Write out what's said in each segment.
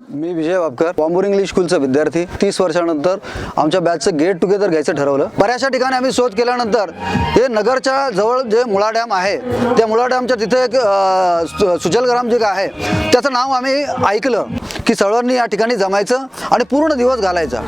मी विजय वापकर, बॉम्बूर English स्कूलचा विद्यार्थी. 30 वर्षानंतर आमच्या बॅचचं गेट टुगेदर घ्यायचं ठरवलं. बऱ्याचशा ठिकाणी आम्ही शोध केल्यानंतर हे नगरच्या जवळ जे मुळा डॅम आहे, त्या मुळा डॅमच्या तिथे एक सुजलग्राम जे आहे त्याचं नाव आम्ही ऐकलं की सर्वांनी या ठिकाणी जमायचं आणि पूर्ण दिवस घालायचा.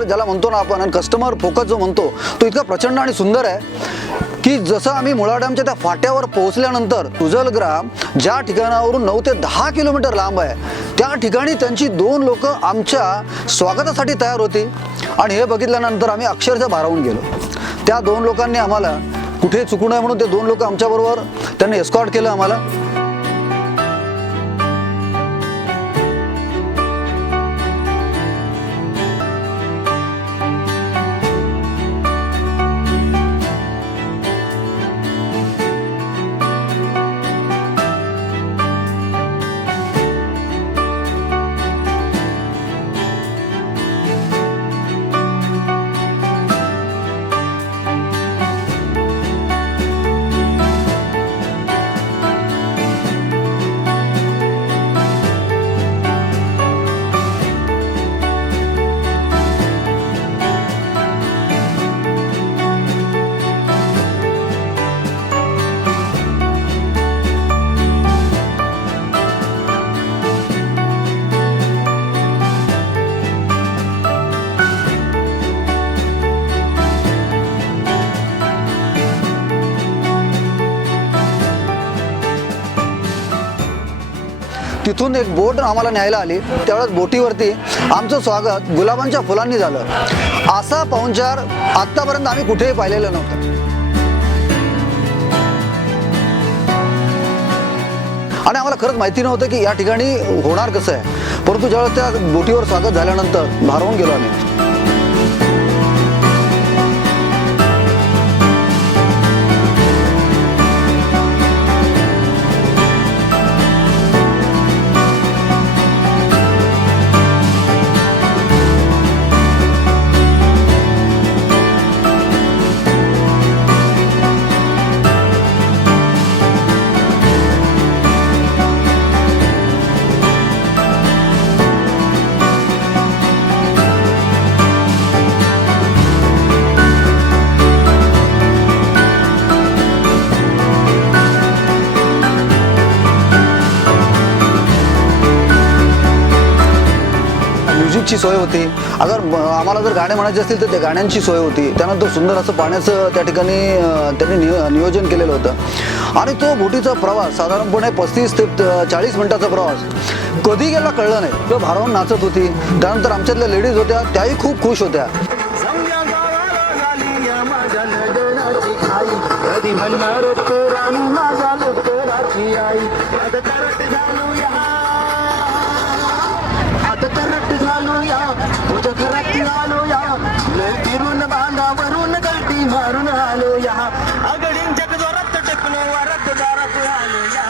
ज्याला म्हणतो ना आपण, आणि कस्टमर फोकस जो म्हणतो तो इतका प्रचंड आणि सुंदर आहे की जसं आम्ही मुळा डॅमच्या त्या फाट्यावर पोहोचल्यानंतर सुजलग्राम ज्या ठिकाणावरून 9 ते 10 किलोमीटर लांब आहे त्या ठिकाणी त्यांची 2 लोक आमच्या स्वागतासाठी तयार होती. आणि हे बघितल्यानंतर आम्ही अक्षरशः भारावून गेलो. त्या 2 लोकांनी आम्हाला कुठे चुकू नये म्हणून ते 2 लोक आमच्याबरोबर त्यांनी एस्कॉर्ट केलं आम्हाला. तिथून एक बोट आम्हाला न्यायला आली. त्यावेळेस बोटीवरती आमचं स्वागत गुलाबांच्या फुलांनी झालं. असा पाहुणचार आत्तापर्यंत आम्ही कुठेही पाहिलेलं नव्हतं. आणि आम्हाला खरंच माहिती नव्हतं की या ठिकाणी होणार कसं आहे. परंतु ज्यावेळेस त्या बोटीवर स्वागत झाल्यानंतर भारावून गेलो आम्ही. म्युझिकची सोय होती. अगर आम्हाला जर गाणे म्हणायचे असतील तर त्या गाण्यांची सोय होती. त्यानंतर सुंदर असं पाण्याचं त्या ठिकाणी त्यांनी नियोजन केलेलं होतं. आणि तो बोटीचा प्रवास साधारणपणे 35 ते 40 मिनिटाचा प्रवास कधी गेला कळलं नाही. तो भारावून नाचत होती. त्यानंतर आमच्यातल्या लेडीज होत्या, त्याही खूप खुश होत्या. फिरून बांधावरून गलती मारून आलो या अगडींच्या जोरात टेकलो वरात दारात आलो या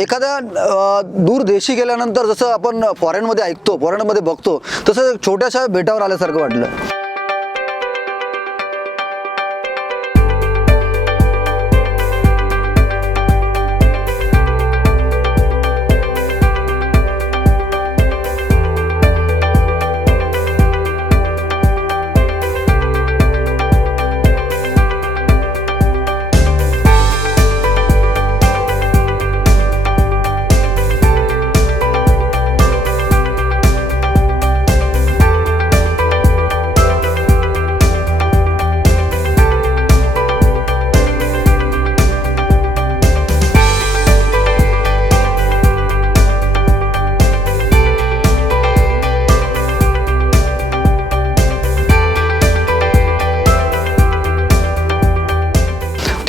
एखाद्या दूर देशी गेल्यानंतर जसं आपण फॉरेनमध्ये ऐकतो, फॉरेनमध्ये बघतो, तसं छोट्याशा बेटावर आल्यासारखं वाटलं.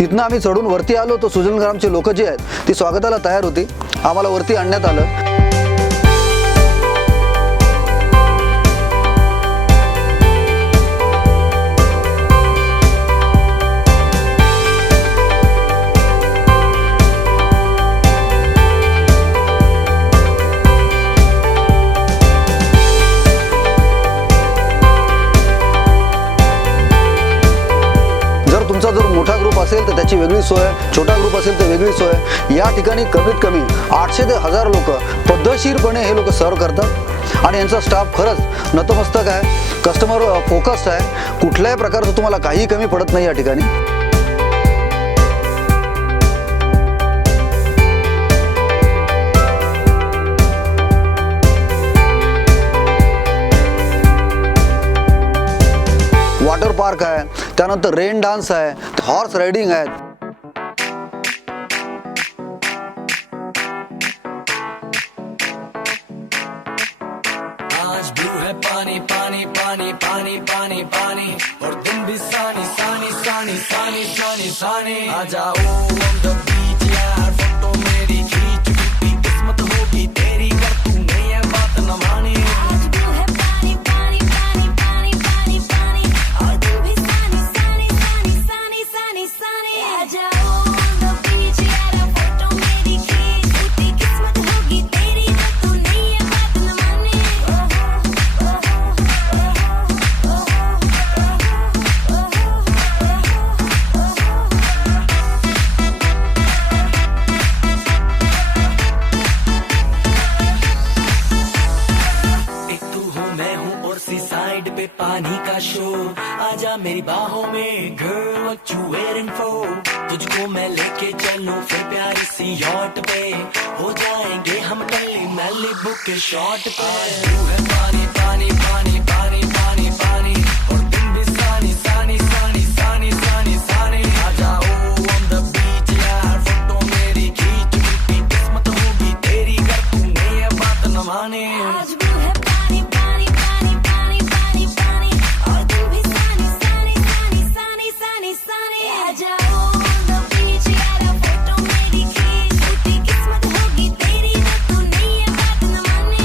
तिथनं आम्ही चढून वरती आलो तर सुजलग्रामचे लोक जी आहेत ती स्वागताला तयार होती. आम्हाला वरती आणण्यात आलं. जर मोठा ग्रुप असेल तर त्याची वेगळी सोय, छोटा ग्रुप असेल तर वेगळी सोय. या ठिकाणी कमीत कमी 800 ते 1000 लोक पद्धतशीरपणे हे लोक सर्व करतात आणि यांचा स्टाफ खरंच नतमस्तक आहे, कस्टमर फोकस्ड आहे. कुठल्याही प्रकारचं तुम्हाला काही कमी पडत नाही या ठिकाणी. वॉटर पार्क आहे, त्यानंतर रेन डान्स आहे, हॉर्स रायडिंग आहे. आज ब्लू है पानी पानी पानी पानी पानी पानी और तुम भी सानी सानी सानी सानी सानी सानी आ जाओ on the beach यार फोटो मेरी खींच कितनी किस्मत होगी तेरी कर तूने ये बात न मानी. आज ब्लू है पानी पानी पानी पानी पानी पानी और तुम भी सानी सानी सानी सानी सानी सानी आ जाओ on the beach यार फोटो मेरी खींच कितनी किस्मत होगी तेरी कर तूने ये बात न मानी. एक तू हो मैं हूँ और सी साइड पे पानी का शो आजा मेरी बाहों में girl what you waiting for. तुझको मैं लेके चलूं फिर प्यारी सी यॉट पे हो जाएंगे हम कल मैलिबू के शॉट पे. आज तू है पानी पानी पानी पानी पानी पानी और तुम भी सानी सानी सानी सानी सानी सानी आ जाओ on the beach यार फोटो मेरी खींच कितनी किस्मत होगी तेरी कर तूने ये बात न मानी. आज ब्लू है पानी पानी पानी पानी पानी पानी और तुम भी सानी सानी सानी सानी सानी सानी आ जाओ on the beach यार फोटो मेरी खींच कितनी किस्मत होगी तेरी ना तूने ये बात न मानी.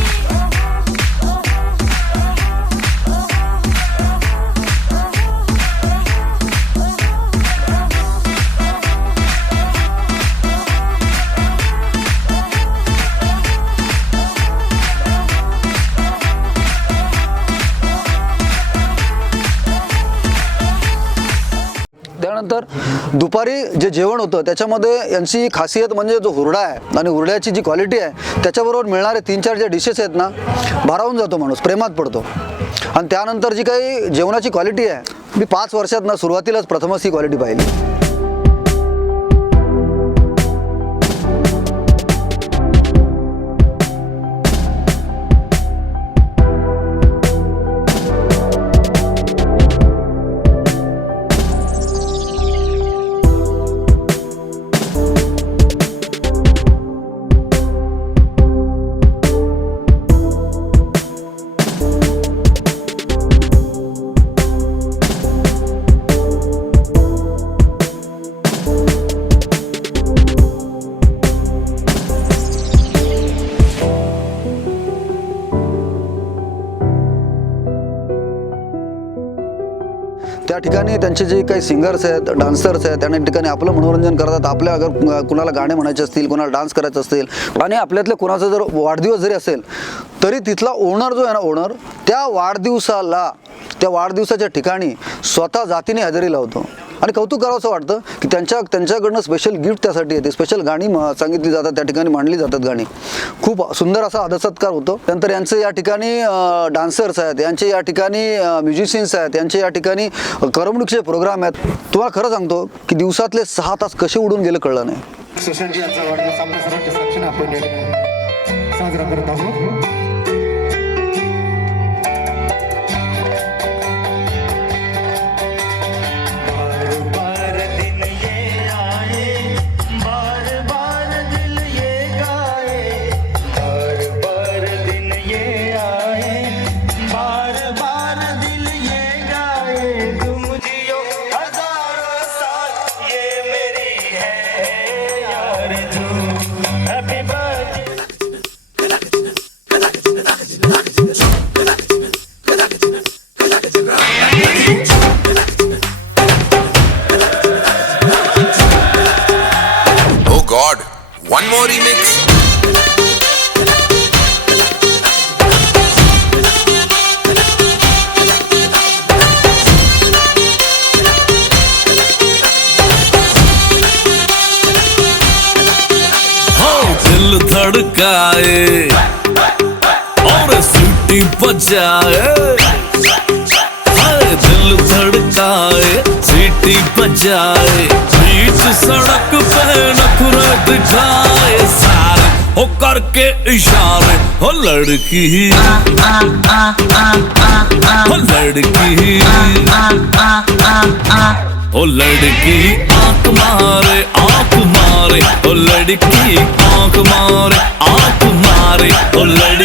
त्यानंतर दुपारी जे जेवण होतं त्याच्यामध्ये यांची खासियत म्हणजे जो हुरडा आहे आणि हुरड्याची जी क्वालिटी आहे त्याच्याबरोबर मिळणारे 3-4 जे डिशेस आहेत ना, भारावून जातो माणूस, प्रेमात पडतो. आणि त्यानंतर जी काही जेवणाची क्वालिटी आहे, मी 5 वर्षात ना सुरुवातीलाच प्रथमच ही क्वालिटी पाहिली. त्या ठिकाणी त्यांचे जे काही सिंगर्स आहेत, डान्सर्स आहेत, त्या ठिकाणी आपलं मनोरंजन करतात. आपल्या अगर कुणाला गाणे म्हणायचे असतील, कुणाला डान्स करायचं असतील आणि आपल्यातल्या कुणाचा जर वाढदिवस जरी असेल तरी तिथला ओनर जो आहे ना, ओनर त्या वाढदिवसाच्या ठिकाणी स्वतः जातीने हजेरी लावतो. आणि कौतुक करावंसं वाटतं की त्यांच्याकडनं स्पेशल गिफ्ट त्यासाठी येते, स्पेशल गाणी सांगितली जातात, त्या ठिकाणी मांडली जातात गाणी. खूप सुंदर असा आदरसत्कार होतो. नंतर यांचे या ठिकाणी डान्सर्स आहेत, यांचे या ठिकाणी म्युझिशियन्स आहेत, यांचे या ठिकाणी करमणुकीचे प्रोग्राम आहेत. तुम्हाला खरं सांगतो की दिवसातले 6 तास कसे उडून गेले कळलं नाही. सुशांतजी यांचा वाढदिवस आपल्या सर्वांच्या साक्षीने आपण साजरा करत आहोत. ये मेरे happy birthday Oh God, one more remix. हो दिल धड़काए और सीटी बजाए, हाय दिल धड़काए सीटी बजाए, बीच सड़क पे नखरे दिखाए सारे हो करके इशारे, हो लड़की हो लड़की ओ लड़की आंख मारे ओ लड़की आंख मारे ओ लड़की